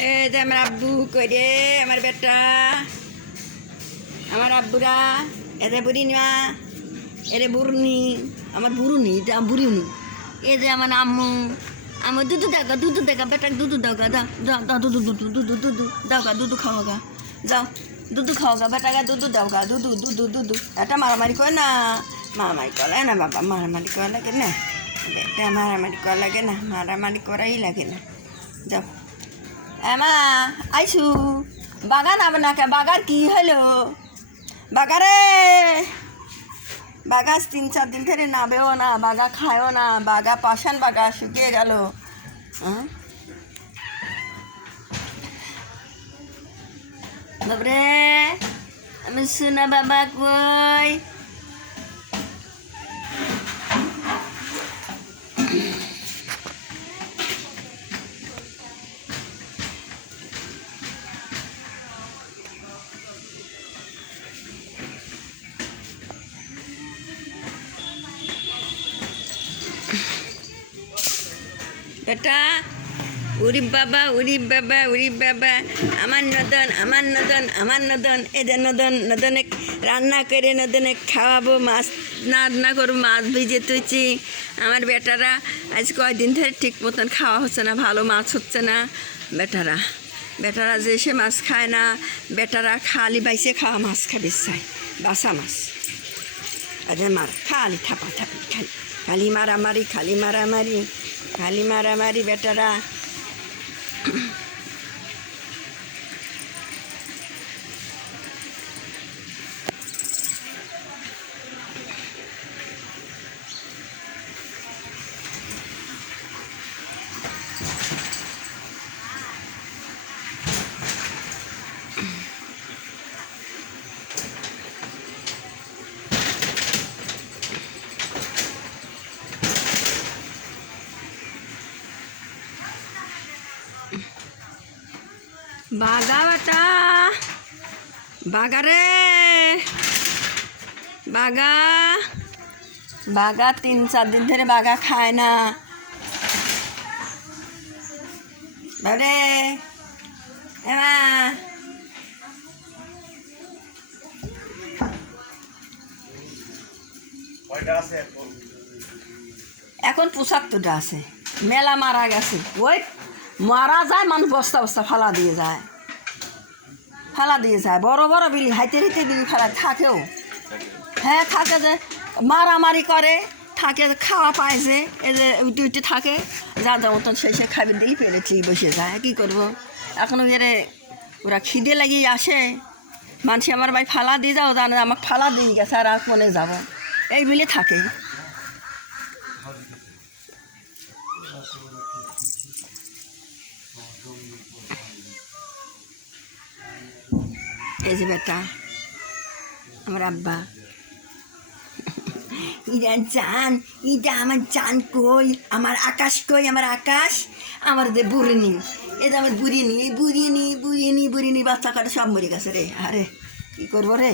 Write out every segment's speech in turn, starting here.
এই যে আমার আব্বু কই রে আমার বেটা আমার আব্বুরা এদের বুড়ি নিমা এরে বুড়নি আমার বুড়ুনি এটা বুড়িনি এই যে আমার আম্মু আমার দুধু দেখা বেটা দুধু দাও গা দাও দাও দাও দুধু দাও গা দুধু খাওয়া গা যাও দুধু খাওয়া গা বেটা গা দুধু দাও গা দুধু এটা মারামারি করে না মারামারি করে না বাবা মারামারি করা লাগে না বেটা মারামারি করা লাগে না মারামারি করাই লাগে না যাও এমা আইসু বাগান আবে না কে বাগার কি হলো বাগারে বাগা 3-4 দিন ধরে নাবেও না বাগা খায়ও না বাগা পাশান বাগা শুকিয়ে গেল বাবরে আমি শোনা বাবা কই বেটা উরি বাবা উরি বাবা উরি বাবা আমার নদন এদের নদনে রান্না করে নদনে খাওয়াবো মাছ রান্না করবো মাছ ভিজে তুইছি আমার বেটারা আজ কয়দিন ধরে ঠিক মতন খাওয়া হচ্ছে না ভালো মাছ হচ্ছে না বেটারা যে সে মাছ খায় না বেটারা খালি বাইসে খাওয়া মাছ খাবে চাই বাসা মাছ আরে মার খালি থাপা থাপি খালি মারামারি বেটারা বাগা বেটা বাগারে বাগা 3-4 দিন ধরে বাগা খায় না বাবরে এমা এখন 75টা আছে মেলা মারা গেছে ওই মারা যায় মানুষ বস্তা ফালা দিয়ে যায় বড় বড় বিলি হাইতে বিলি ফেলা থাকেও হ্যাঁ থাকে যে মারামারি করে থাকে খাওয়া পায় যে এই যে উঠে থাকে যা মতন সেই খাবার দিয়েই পেরেছি বসে যায় কী করবো এখনও ওরা খিদে লাগিয়ে আসে মানুষ আমার ভাই ফালা দিয়ে যাও জানে আমাকে ফালা দিয়ে গেছে আর মনে যাবো এই বিলে থাকে এই যে বেটা আমার আব্বা ইটা আমার জান কই আমার আকাশ কই আমার আকাশ আমার যে বুড়িনি এই যে আমার বুড়িনি বাচ্চা কাটা সব মরে গেছে রে আরে কি করবো রে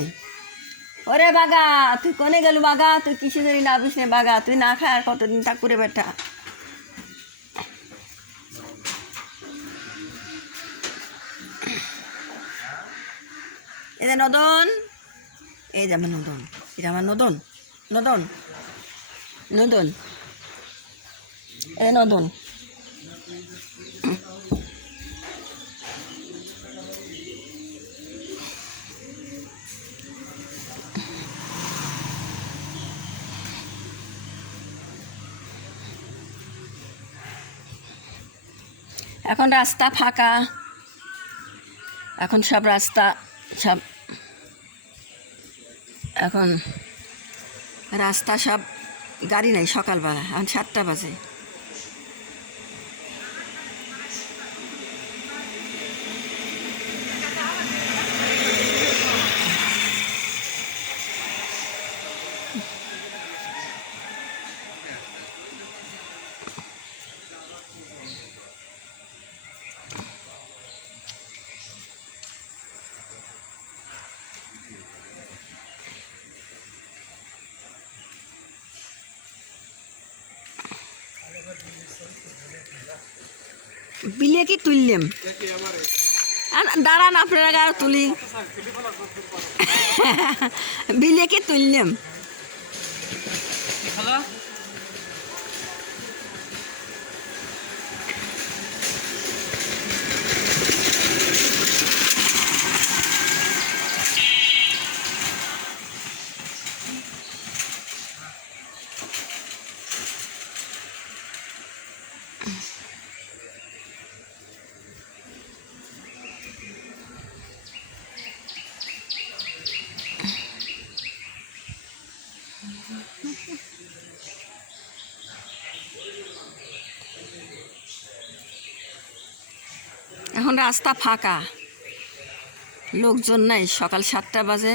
ওরে বাগা তুই কোনে গেলু বাগা তুই কিসে ধরি না বিষ বাগা তুই না খায় আর কতদিন থাক করে বেটা এই যে নদন এই যে আমার নদন এটা আমার নদন এ নদন এখন রাস্তা ফাঁকা এখন সব রাস্তা সব গাড়ি নাই সকালবেলা এখন 7টা বাজে বিলে কি তুললাম দাঁড়ান আপনারা গায়ে তুলি বিলে কি তুললাম এখন রাস্তা ফাঁকা লোকজন নাই সকাল 7টা বাজে